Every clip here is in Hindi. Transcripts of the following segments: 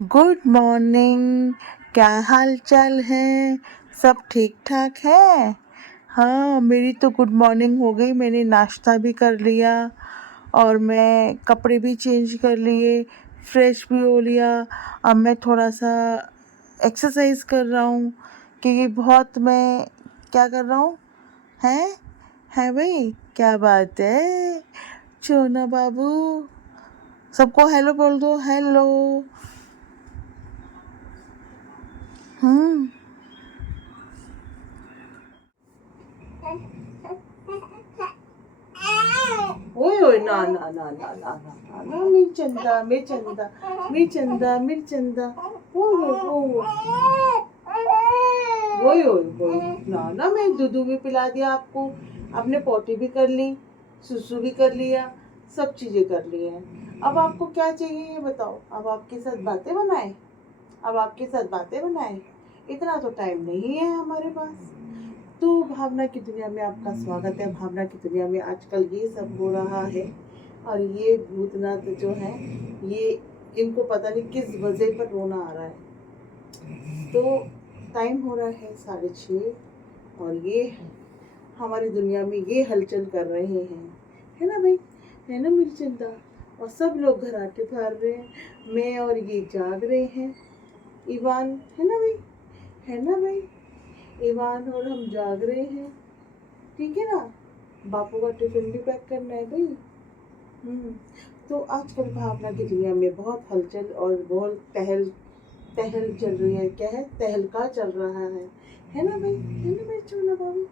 Good morning. क्या हाल चाल है? सब ठीक ठाक है? हाँ, मेरी तो गुड मॉर्निंग हो गई। मैंने नाश्ता भी कर लिया और मैं कपड़े भी चेंज कर लिए, फ्रेश भी हो लिया। अब मैं थोड़ा सा एक्सरसाइज कर रहा हूँ क्योंकि बहुत मैं क्या कर रहा हूँ है भाई, क्या बात है चोना बाबू। सबको हेलो बोल दो, हेलो। हम्म। ओए ओए, ना ना ना ना ना ना ना ना, मिर्चंदा मिर्चंदा मिर्चंदा मिर्चंदा। ओए ओए ओए ओए ओए, ना ना, मैं दूध भी पिला दिया आपको। आपने पोटी भी कर ली, सुसु भी कर लिया, सब चीजें कर ली हैं। अब आपको क्या चाहिए ये बताओ। अब आपके साथ बातें बनाए, अब आपके साथ बातें बनाए। इतना तो टाइम नहीं है हमारे पास। तो भावना की दुनिया में आपका स्वागत है। भावना की दुनिया में आजकल ये सब हो रहा है और ये भूतनाथ जो है, ये इनको पता नहीं किस वजह पर रोना आ रहा है। तो टाइम हो रहा है 6:30 और ये हमारी दुनिया में ये हलचल कर रहे हैं, है ना भाई, है ना मिर्चंदा। और सब लोग घराटे फाड़ रहे हैं, मैं और ये जाग रहे हैं। ईवान, है ना भाई, है ना भाई, ईवान और हम जाग रहे हैं। ठीक है ना। बापू का टिफिन भी पैक करना है भाई। हम्म। तो आजकल भावना की दुनिया में बहुत हलचल और बहुत टहल टहल चल रही है। क्या है, तहलका चल रहा है ना भाई, है ना भाई चोना बाबू।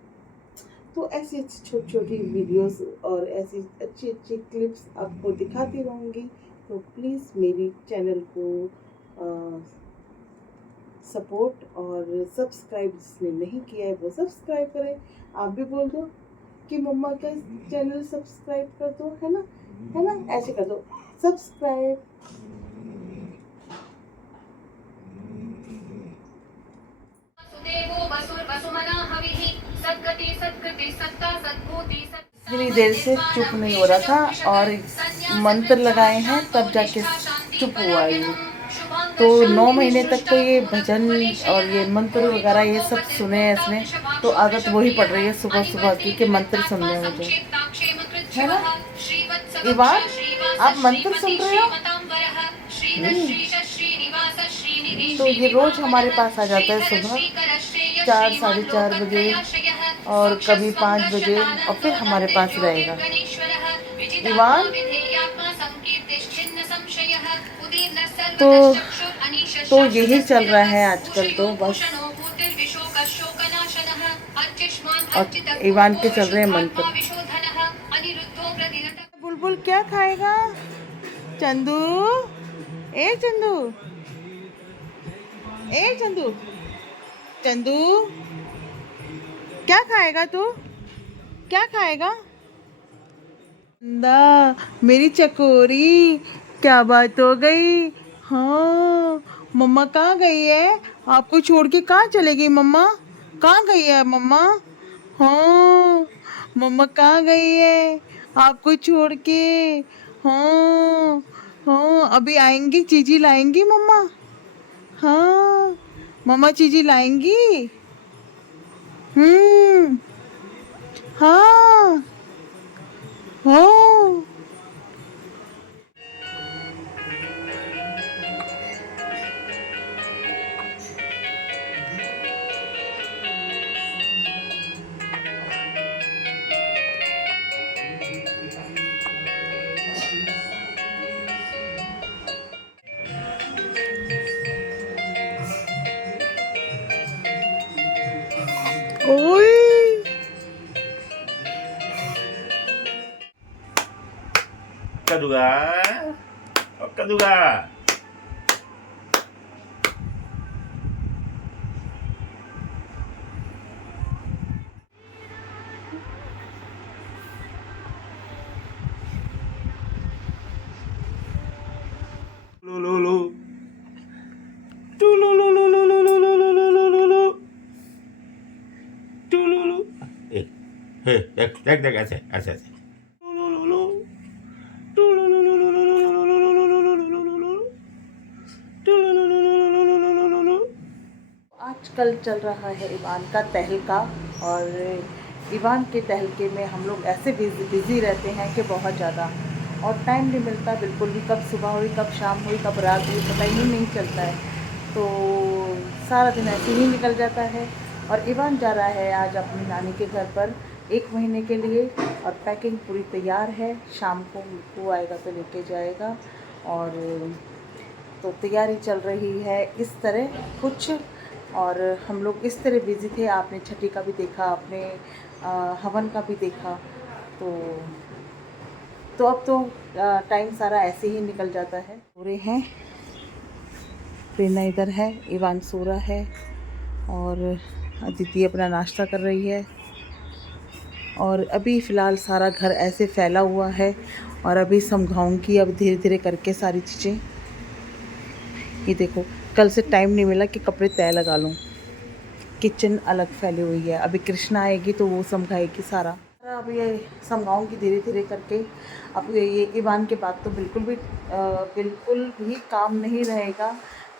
तो ऐसी ऐसी छोटी छोटी वीडियोस और ऐसी अच्छी अच्छी क्लिप्स आपको दिखाती रहूँगी। तो प्लीज़ मेरी चैनल को सपोर्ट और सब्सक्राइब, जिसने नहीं किया है वो सब्सक्राइब करें। आप भी बोल दो कि मम्मा का चैनल सब्सक्राइब कर दो, है ना, ऐसे कर दो सब्सक्राइब। इतनी देर से चुप नहीं हो रहा था और मंत्र लगाए हैं तब जाके चुप हुआ ये। तो 9 महीने तक तो ये भजन और ये मंत्र वगैरह ये सब सुने हैं इसने। तो आदत वही पड़ रही है सुबह सुबह की कि मंत्र सुनने मुझे, है ना। इवान, आप मंत्र सुन रहे हो? तो ये रोज हमारे पास आ जाता है सुबह 4 साढ़े 4 बजे और कभी 5 बजे, और फिर हमारे पास रहेगा। इवान, तो यही चल रहा है आजकल तो बस। और ईवान के चल रहे हैं मंत्र। बुलबुल क्या खाएगा? चंदू, ए चंदू, ए चंदू, चंदू, क्या खाएगा तू? क्या खाएगा? दा, मेरी चकोरी, क्या बात हो गई? हाँ, मम्मा कहाँ गई है? आपको छोड़ के कहाँ चले गई मम्मा? कहाँ गई है मम्मा? हाँ, मम्मा कहाँ गई है आपको छोड़ के? हाँ, हाँ, अभी आएंगी, चीजी लाएंगी मम्मा। हाँ, मम्मा चीजी लाएंगी। हम्म। हाँ, हाँ। ओए, Kaduga, oh, kaduga. Lulu, lulu, lulu. Dek, ऐसे. आजकल चल रहा है ईवान का तहलका, और ईवान के तहलके में हम लोग ऐसे बिज़ी रहते हैं कि बहुत ज़्यादा, और टाइम नहीं मिलता बिल्कुल भी। कब सुबह हुई, कब शाम हुई, कब रात हुई, पता ही नहीं चलता है। तो सारा दिन ऐसे ही निकल जाता है। और ईवान जा रहा है आज अपनी नानी के घर पर 1 महीने के लिए, और पैकिंग पूरी तैयार है। शाम को वो आएगा तो लेके जाएगा, और तो तैयारी चल रही है इस तरह कुछ। और हम लोग इस तरह बिज़ी थे। आपने छठी का भी देखा, आपने हवन का भी देखा। तो अब तो टाइम सारा ऐसे ही निकल जाता है। पूरे हैं, प्रेरणा इधर है, ईवान सो रहा है, और अदिति अपना नाश्ता कर रही है। और अभी फ़िलहाल सारा घर ऐसे फैला हुआ है, और अभी समझाऊंगी अब धीरे धीरे करके सारी चीज़ें। ये देखो, कल से टाइम नहीं मिला कि कपड़े तय लगा लूँ। किचन अलग फैली हुई है। अभी कृष्णा आएगी तो वो समझाएगी सारा। अब ये समझाऊंगी धीरे धीरे करके। अब ये ईवान के बाद तो बिल्कुल भी काम नहीं रहेगा।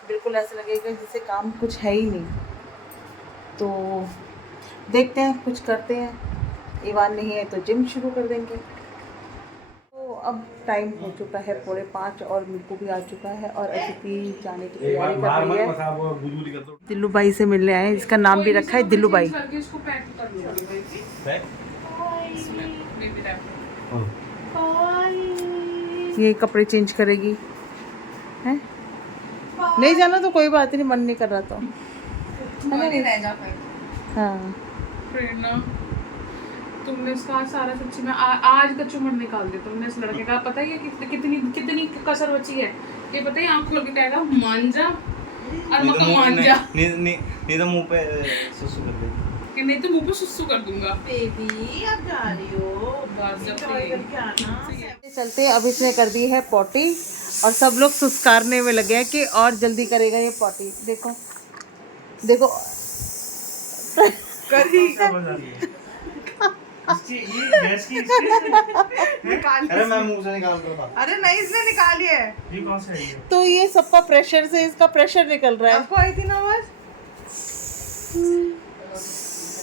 बिल्कुल ऐसा लगेगा जैसे काम कुछ है ही नहीं। तो देखते हैं, कुछ करते हैं। ईवान नहीं है तो जिम शुरू कर देंगे। तो अब टाइम हो चुका है 4:45, और मिल्कू भी आ चुका है, और अदिति जाने की तैयारी कर रही है। दिल्लू भाई से मिलने आए हैं, जिसका नाम भी रखा है दिल्लू भाई। ये कपड़े चेंज करेगी, हैं? नहीं जाना तो कोई बात नहीं, मन नहीं कर रहा तो हाँ। प्रेरणा, तुमने इसका सारा सच्ची में आज का चुमर निकाल दिया तुमने इस लड़के का। पता ही है कितनी कसर बची है। ये पता है, आँख खोल के कहेगा मांझा, और मका मांझा नहीं तो मुंह पे सुसु कर दे, कि नहीं तो मुंह पे सुसु कर दूंगा। बेबी आप जा रही हो, बस जब करके आना। चलते अब इसने कर दी है पॉटी, और सब लोग सुस्कारने में लगे हैं कि और जल्दी करेगा ये पॉटी। देखो देखो अरे मैं मुंह से निकाल रहा था। अरे नहीं, इसने निकाली है। ये कौन सा है? तो ये सबका प्रेशर से इसका प्रेशर निकल रहा है। आपको आई थी ना आवाज?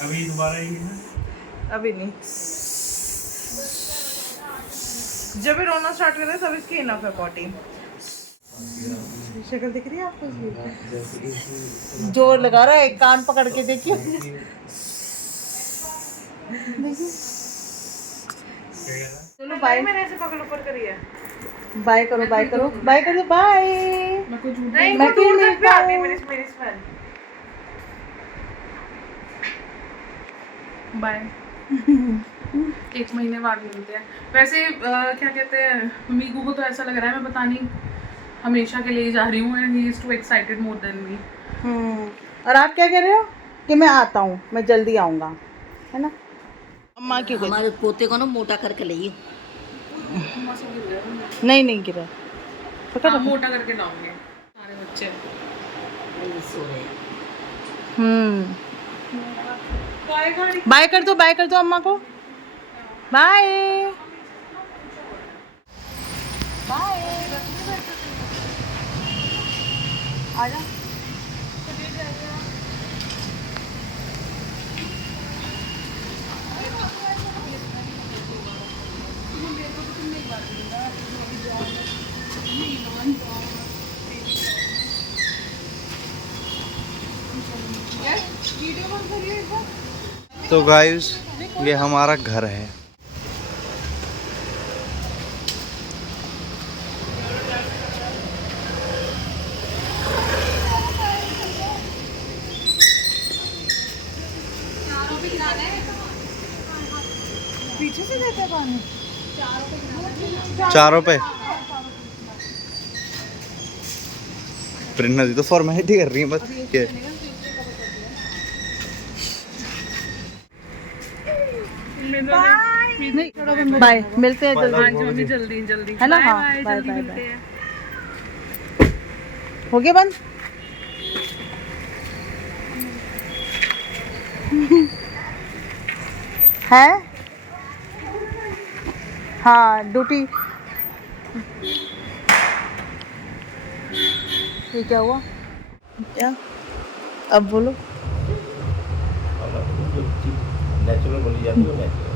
अभी दोबारा ही है। अभी नहीं, जब भी रोना स्टार्ट करते तब इसकी इनफ है पॉटी। शक्ल दिख रही है आपको इसकी? जोर लगा रहा है, एक कान पकड़ के देखिए। चलो बाय। मैंने ऐसे पकड़ ऊपर करी है। बाय करो, बाय करो, बाय कर दो, बाय। मैं कुछ नहीं, मैं वो दूर क्यों तक भी आती है नहीं मेरी स्मेल। बाय। 1 महीने बाद मिलते हैं। वैसे क्या कहते हैं, मीकू को तो ऐसा लग रहा है मैं पता नहीं हमेशा के लिए जा रही हूँ, and he is to excited more than me. और आप क्या कह रहे हो कि मैं आता हूँ, मैं जल्दी आऊँगा, है ना? अम्मा क्यों कहती? हमारे पोते को ना मोटा करके लाइए। नहीं नहीं गिरा, पकड़ हाँ, रखो। मोटा करके लाऊंगे सारे बच्चे। सो रहे हैं। बाय कर दो, बाय कर दो अम्मा को, बाय बाय। आजा। तो गाइस, ये हमारा घर है। पीछे से देते पानी। 4 रुपए। प्रेरणा दी तो फॉर्मेलिटी कर रही है बस। ये बाय, मिलते हैं जल्दी, हाँ जी मम्मी, जल्दी जल्दी है ना? बाय हाँ, बाय, बाय, जल्दी बाय, मिलते बाय। हैं। हो गया बंद। है हाँ, ड्यूटी। ये क्या हुआ? क्या अब बोलो। नेचुरल बोली जाती है नेचुरल।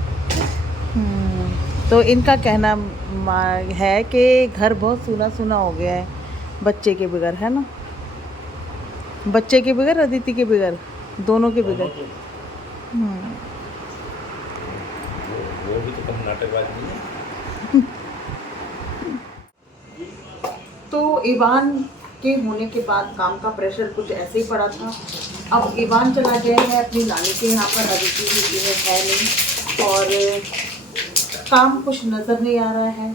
तो इनका कहना है कि घर बहुत सूना सूना हो गया है बच्चे के बगैर, है ना? बच्चे के बगैर, अदिति के बगैर, दोनों के बगैर। वो भी तो कम नाटकबाज नहीं है। तो इवान के होने के बाद काम का प्रेशर कुछ ऐसे ही पड़ा था। अब इवान चला गया है अपनी नानी के यहाँ पर, अदिति भी है नहीं, और काम कुछ नज़र नहीं आ रहा है।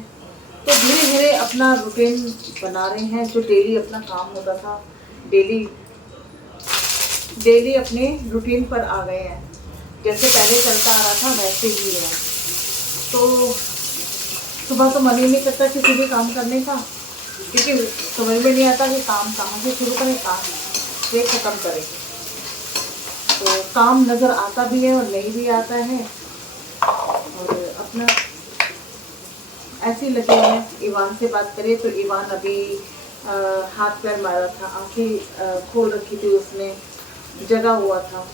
तो धीरे धीरे अपना रूटीन बना रहे हैं, जो डेली अपना काम होता था, डेली अपने रूटीन पर आ गए हैं। जैसे पहले चलता आ रहा था वैसे ही है। तो सुबह तो मन ही नहीं करता किसी भी काम करने का, क्योंकि समझ में नहीं आता कि काम कहाँ से शुरू करें, काम से ख़त्म करें। तो काम नज़र आता भी है और नहीं भी आता है, और अपना ऐसे ही लगे हैं। इवान से बात करें तो इवान अभी हाथ पैर मारा था, आंखें खोल रखी थी उसने, जगा हुआ था।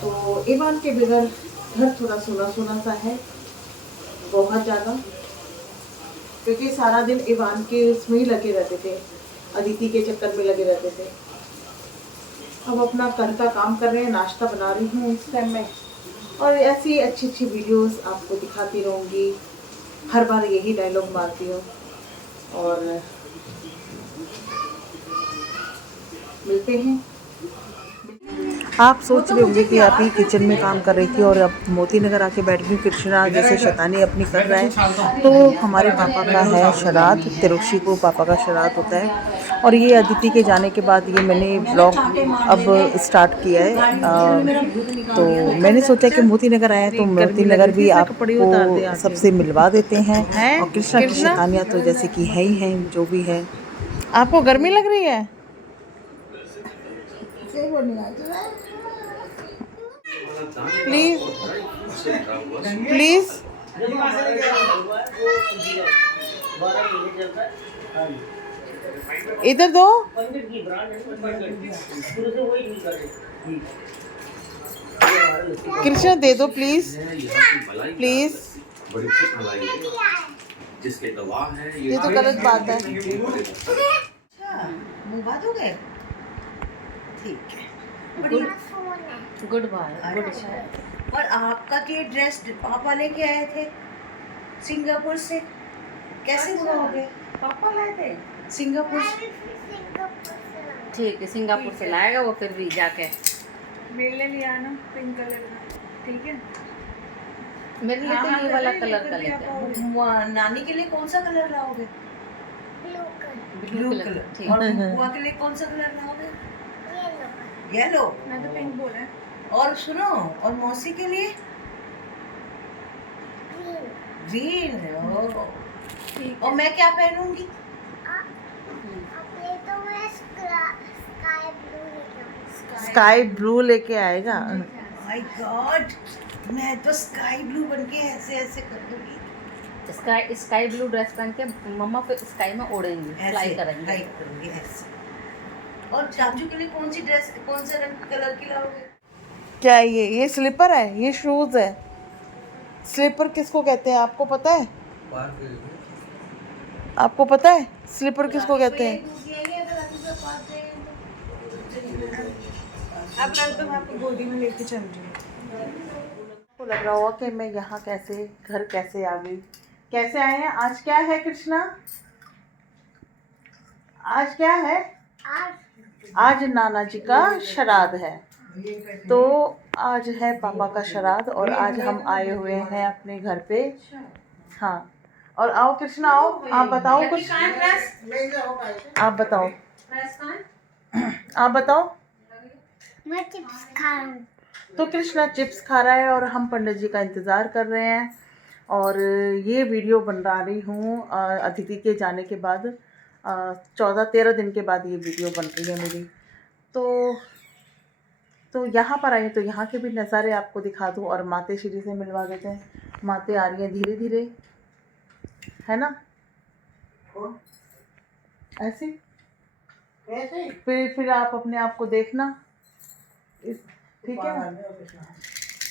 तो इवान के बगैर घर थोड़ा सूना सूना सा है, बहुत ज़्यादा, क्योंकि सारा दिन इवान के उसमें ही लगे रहते थे, अदिति के चक्कर में लगे रहते थे। अब अपना घर का काम कर रहे हैं, नाश्ता बना रही हूँ इस टाइम में, और ऐसी अच्छी अच्छी वीडियोस आपको दिखाती रहूँगी। हर बार यही डायलॉग मारती हूँ, और मिलते हैं। आप सोच रहे होंगे कि अभी किचन में काम कर रही थी और अब मोती नगर आके बैठ गई। कृष्णा जैसे शैतानी अपनी कर रहा है। तो हमारे पापा का है श्राद्ध, तिरुक्षी को पापा का श्राद्ध होता है, और ये अदिति के जाने के बाद ये मैंने ब्लॉग अब स्टार्ट किया है। तो मैंने सोचा कि मोती नगर आए तो मोती नगर भी आपको सबसे मिलवा देते हैं। और कृष्णा की शैतानियाँ तो जैसे कि है ही हैं, जो भी है। आपको गर्मी लग रही है? प्लीज प्लीज इधर दो। कृष्णा दे दो प्लीज, प्लीज। ये तो गलत बात है। मुंगा दोगे? ठीक है, गुड बाय। और आपका जो ड्रेस पापा लेके आए थे सिंगापुर से, कैसे मंगाओगे? पापा लाए थे सिंगापुर से। ठीक है, सिंगापुर से लाएगा वो फिर भी जाके। मेरे लिए लिया ना पिंक कलर का, ठीक है? मेरे लिए तो ये वाला कलर का लेकर। नानी के लिए कौन सा कलर लाओगे? Blue colour. ठीक। और बुआ के लिए कौन सा कलर लाओगे? येलो। मैं तो पिंक बोला है। और सुनो, और मौसी के लिए ग्रीन। और मैं क्या पहनूंगी? स्काई ब्लू लेके आएगा। माय गॉड, मैं तो स्काई ब्लू बन के ऐसे ऐसे करूंगी। स्काई ब्लू ड्रेस पहन के मम्मा फिर स्काई में उड़ेंगी, फ्लाई करेंगे। फ्लाई करूंगी ऐसे। और चाचू के लिए कौन सी ड्रेस, कौन से रंग कलर की लाओगे? क्या है ये स्लीपर है, ये शूज है। स्लीपर किसको कहते हैं, आपको पता है? आपको पता है स्लीपर किसको कहते हैं? अब कल तो मैं आपको गोदी में लेके चल रही हूँ। आपको लग रहा होगा कि मैं यहाँ कैसे, घर कैसे आ गई, कैसे आए हैं। आज क्या है कृष्णा? आज क्या है? आज नाना जी का श्राद्ध है। तो आज है पापा का श्राद्ध, और आज हम आए हुए हैं अपने घर पे। हाँ, और आओ कृष्णा, आओ, आप बताओ कुछ। आप बताओ, आप बताओ। मैं चिप्स खा रहा हूँ। तो कृष्णा चिप्स खा रहा है और हम पंडित जी का इंतज़ार कर रहे हैं। और ये वीडियो बना रही हूँ अदिति के जाने के बाद, 14-13 दिन के बाद ये वीडियो बन रही है मेरी। तो यहाँ पर आए तो यहाँ के भी नज़ारे आपको दिखा दूँ, और माते श्री से मिलवा देते हैं। माते आ रही हैं धीरे धीरे, है ना? ऐसे फिर आप अपने आप को देखना, ठीक है?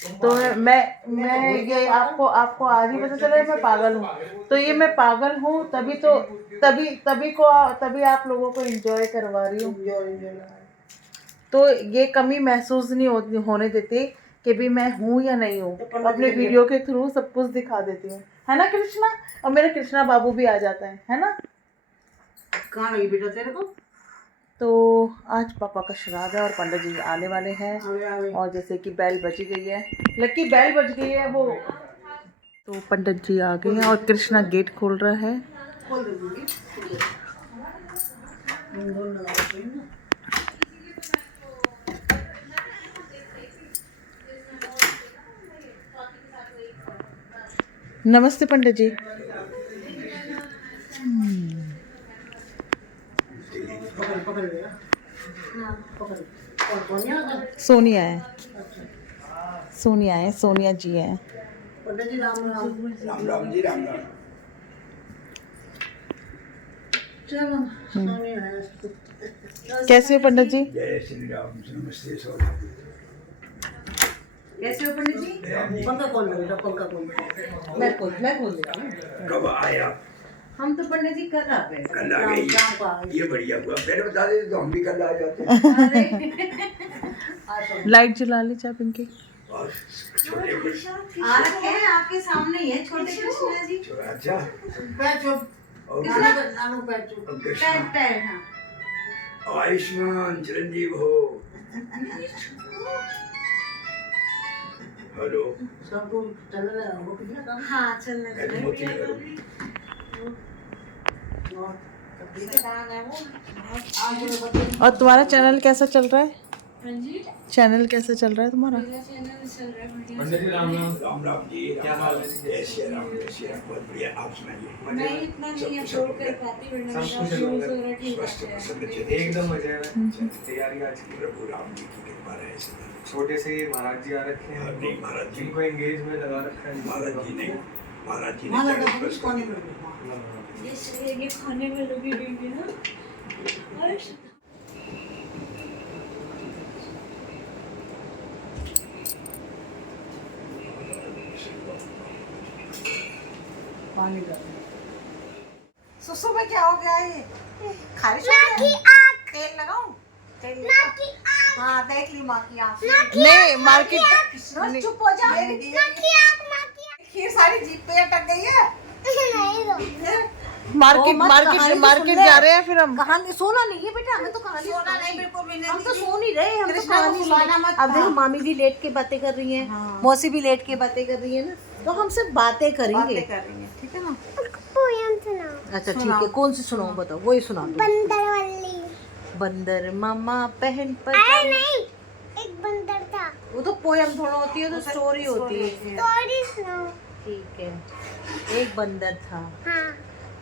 तो मैं ये आपको आज ही पता चला मैं पागल हूँ। तो ये मैं पागल हूँ तभी आप लोगों को एंजॉय करवा रही हूँ। तो ये कमी महसूस नहीं होने देती कि भी मैं हूँ या नहीं हूँ। अपने वीडियो के थ्रू सब कुछ दिखा देती हूँ, है ना कृष्णा? और मेरा कृष्णा बाबू भी आ जाता है ना? कहाँ गई बेटा तेरे को? तो आज पापा का श्राद्ध है और पंडित जी आने वाले हैं। और जैसे कि बेल बज गई है, लक्की बेल बज गई है वो, तो पंडित जी आ गए हैं और कृष्णा गेट खोल रहा है। नमस्ते पंडित जी। सोनिया है, सोनिया जी है। राम जी राम। चलो सोनिया है। कैसे हो पंडित जी? जय श्री राम। नमस्ते सो। कैसे हो पंडित जी? पंखा खोल दो बेटा, पंखा खोल दो। मैं खोल देता हूँ। कब आए आप? हम तो पंडित जी कल आ गए। कल आ गए, शाम को आ गए। ये बढ़िया हुआ। पहले बता देते तो हम भी कल आ जाते। लाइट जला ली चाप इनकी। और छोटे कृष्ण आ रखे हैं आपके सामने ही है छोटे कृष्णा जी। अच्छा बैठो। और नानू बैठो। और कृष्ण पैर हाँ। आयुष्मान चिरंजीव हो। हेलो सबको चल रहा हो कितना काम? हाँ चल रहा मैं मोती करूँ। और तुम्हारा चैनल कैसा चल रहा है? चैनल कैसा चल रहा है तुम्हारा? पंडित जी राम राम। राम राम जी। क्या हाल है? जय श्री राम। जय श्री राम। बहुत बढ़िया। आप सुनाइए। मैं इतना नहीं अपलोड कर पाती वरना सब कुछ व्यूज होगा। वगैरह ठीक स्वस्थ आते हैं। प्रसन्न चित्त। एकदम मजा है। तैयारी आज की। प्रभु राम जी की कृपा रहे सदा। छोटे से ही महाराज जी आ रखे हैं। नहीं महाराज जी, जिनको एंगेज में लगा रखा है। महाराज जी नहीं, महाराज जी वहाँ ने लगा जगत है, बस कोने कर में। ये खाने में लगी हुई है ना। और पानी डाल। सुसु में क्या हो गया ये? खारिश हो माँ की गया? आँख, तेल लगाऊं? तेल माँ की आँख, हाँ देख ली माँ की आँख। नहीं मार्केट कृष्णा चुप हो जा। माँ की आँख, माँ की आँख। खीर सारी जीप पे अटक गई है। नहीं रो। मार्केट ओ, मत मार्केट कहानी तो मार्केट सुन ले। जा रहे हैं फिर हम। कहानी सोना नहीं है बेटा, हमें तो कहानी सोना नहीं, बिल्कुल भी नहीं हम तो दीदी। सो नहीं रहे, हम तो कृष्णा को कहानी सुलाना सुन। मत अब देखो था। मामी भी लेट के बातें कर रही हैं, मौसी भी लेट के बातें कर रही है ना, तो हम सिर्फ बातें करेंगे। बातें कर रही हैं, ठीक है ना? पोयम सुनाओ। अच्छा ठीक है, कौन सी सुनाऊं बताओ, वही सुना दो। बंदर वाली। बंदर मामा पहन पर अरे नहीं, एक बंदर था। वो तो पोयम थोड़ा होती है, तो स्टोरी होती है। स्टोरी सुनाओ। ठीक है। एक बंदर था। हाँ,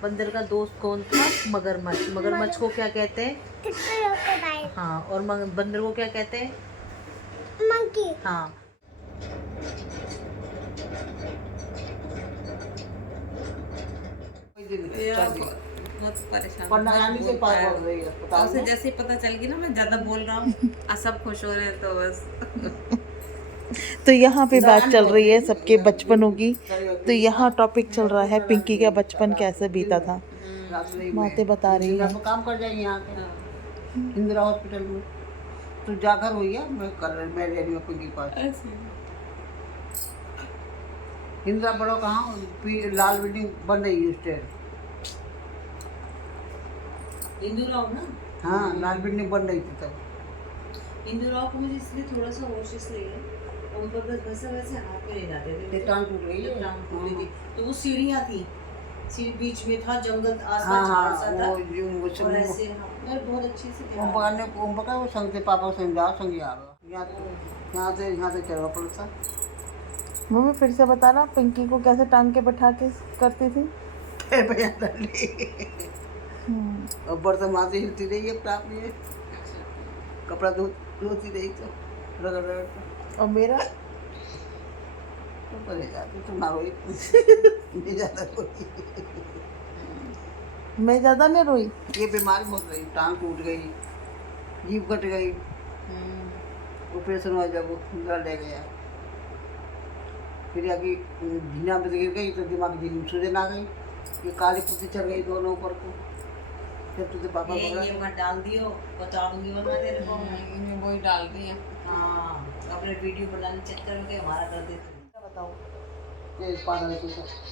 बंदर का दोस्त कौन था? मगरमच्छ। मगरमच्छ को क्या कहते हैं? क्रोकोडाइल। हाँ, और बंदर को क्या कहते हैं? मंकी। हाँ। बहुत परेशान उसे जैसे ही पता चल गई ना मैं ज्यादा बोल रहा हूँ सब खुश हो रहे हैं तो बस तो यहाँ पे बात चल रही है सबके बचपनों की। तो यहाँ टॉपिक चल रहा है पिंकी का बचपन कैसे बीता था, बातें बता रही है। काम कर जाएंगे यहाँ पे इंदिरा हॉस्पिटल में, तो जाकर हुई है, मैं रह रही हूँ पिंकी पास। इंदिरा बड़ो कहाँ, लाल बिल्डिंग बन रही है स्टेयर। इंदुराव ना, हाँ, लाल बिल्डिंग बन रही थी तब। इंदुराव को मुझे इसलिए थोड़ा सा होश इसलिए है, उन पर बस वैसे हाथ में ले जाते थे, टांग टूट गई है। टांग टूटी थी, तो वो सीढ़ियाँ थी, सीढ़ी बीच में था, जंगल हाँ आसपास झाड़ हाँ, सा था, वो और ऐसे और बहुत अच्छे से ध्यान- ओम पका वो संग से पापा संग जाओ संग आ यहाँ से चलवा पड़ता। मम्मी फिर से बताना पिंकी को कैसे टांग के बैठा के करती थी। और बर्तन वहाँ से हिलती रही है, टाप लिए कपड़ा धोती रही, तो रगड़ रगड़ के। और मेरा तो परे जाती तुम ना रोई नहीं ज़्यादा रोई। मैं ज़्यादा नहीं रोई। ये बीमारी बहुत रही, टांग टूट गई, जीभ कट गई, ऑपरेशन हुआ जब वो इंदिरा ले गया। फिर आगे झीना में गिर गई तो दिमाग झील सूजन आ गई, ये काली पुती चढ़ गई दोनों ऊपर को। फिर तुझे पापा बोला ये मत डाल दियो, बता दूंगी वरना तेरे को। वही डाल दिया। हाँ, अपने वीडियो बनाने चक्कर में के हमारा कर देते। क्या बताओ ये पागल को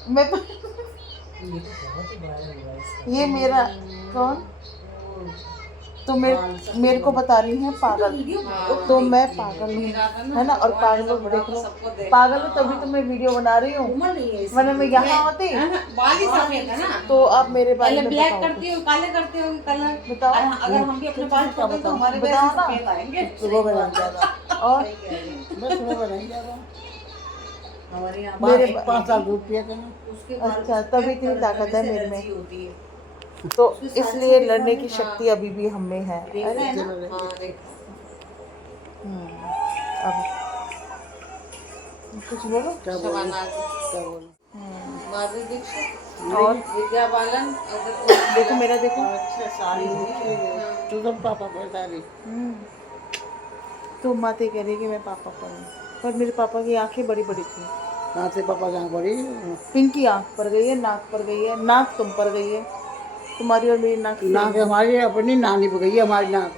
मैं ये तो बहुत ही बड़ा हुआ इसका। ये मेरा कौन तो मेरे को बता रही है पागल, तो मैं पागल हूँ, है ना। और पागलों को देख लो, पागल हूँ तभी तो मैं वीडियो बना रही हूँ, उम्र नहीं है इसकी। वरना मैं यहाँ होती बाल ही सफेद है ना। तो आप मेरे बारे पहले में ब्लैक बताओ करती हो, काले करते हो कलर। बताओ। अगर हम भी अपने बाल छोड़ तो हमारे वैसे बताओ ना। सफेद आएंगे। सुबह में नहीं जाता, और मैं सुबह में नहीं जाता। हमारे यहाँ मेरे 5 साल दूध पिया था। उसके बाद अच्छा, तभी इतनी ताकत है मेरे में, एलर्जी होती है। तो इसलिए लड़ने की शक्ति अभी भी हम में है। देख रहे हैं ना? हाँ, देख। अब कुछ बोलो। क्या बोलूं? शबाना क्या बोलूं? माधुरी दीक्षित और विद्या बालन अगर देखो मेरा, देखो अच्छा साड़ी तो तुम पापा बता रही। तो माते कह रही कि मैं पापा पर हूँ, पर मेरे पापा की आंखें बड़ी बड़ी थी। कहाँ से पापा जहाँ पड़ी? पिंकी आंख पर गई है, नाक पर गई है, नाक तुम पर गई है, तुम्हारी और मेरी नाक नाक हमारी अपनी नानी पे गई है, हमारी नाक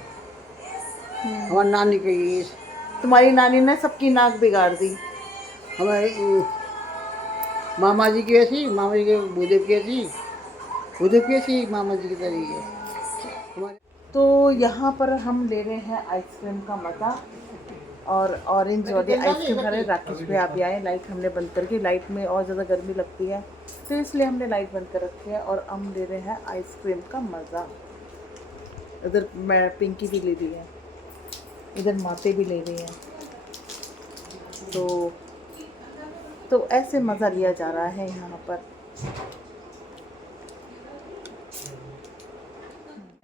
हमारी नानी की है। तुम्हारी नानी ने सबकी नाक बिगाड़ दी। हमारे मामा जी की ऐसी, मामा जी के भूदेव की ऐसी, भूदेव की ऐसी मामा जी की तरीके हमारे। तो यहाँ पर हम ले रहे हैं आइसक्रीम का मज़ा, और ऑरेंज वाली आइसक्रीम खा रहे हैं। राकेश भाई आप भी आए, लाइट हमने बंद करके, लाइट में और ज़्यादा गर्मी लगती है तो इसलिए हमने लाइट बंद कर रखी है, और हम ले रहे हैं आइसक्रीम का मज़ा। इधर मैं पिंकी भी ले रही है, इधर माते भी ले रही हैं, तो ऐसे मज़ा लिया जा रहा है यहाँ पर।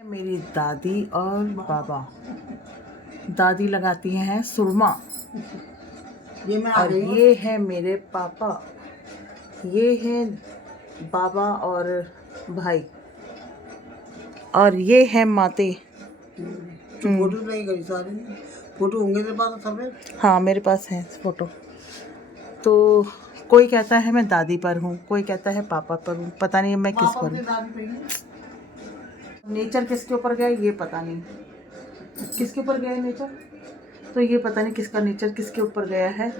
मेरी दादी और बाबा, दादी लगाती हैं सुरमा, ये मैं और ये है मेरे पापा, ये है बाबा और भाई, और ये है माते। फोटो नहीं करी सारी, फोटो होंगे तेरे पास सब? हाँ मेरे पास है फ़ोटो। तो कोई कहता है मैं दादी पर हूँ, कोई कहता है पापा पर हूँ, पता नहीं मैं किस पर हूँ। नेचर किसके ऊपर गया ये पता नहीं, किसके ऊपर गया है नेचर, तो ये पता नहीं किसका नेचर किसके ऊपर गया है।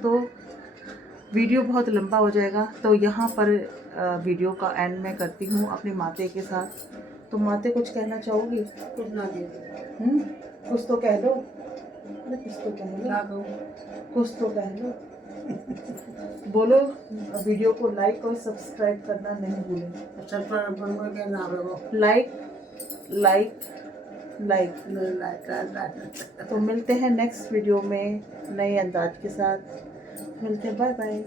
तो वीडियो बहुत लंबा हो जाएगा, तो यहाँ पर वीडियो का एंड मैं करती हूँ अपनी माते के साथ। तो माते कुछ कहना चाहोगी? कुछ ना दे कुछ तो कह लो, अरे कुछ तो कह लो, कुछ तो कह लो, बोलो। वीडियो को लाइक और सब्सक्राइब करना नहीं भूलें। अच्छा क्या नाम है वो? लाइक। लाइक। तो मिलते हैं नेक्स्ट वीडियो में नए अंदाज के साथ, मिलते हैं, बाय बाय।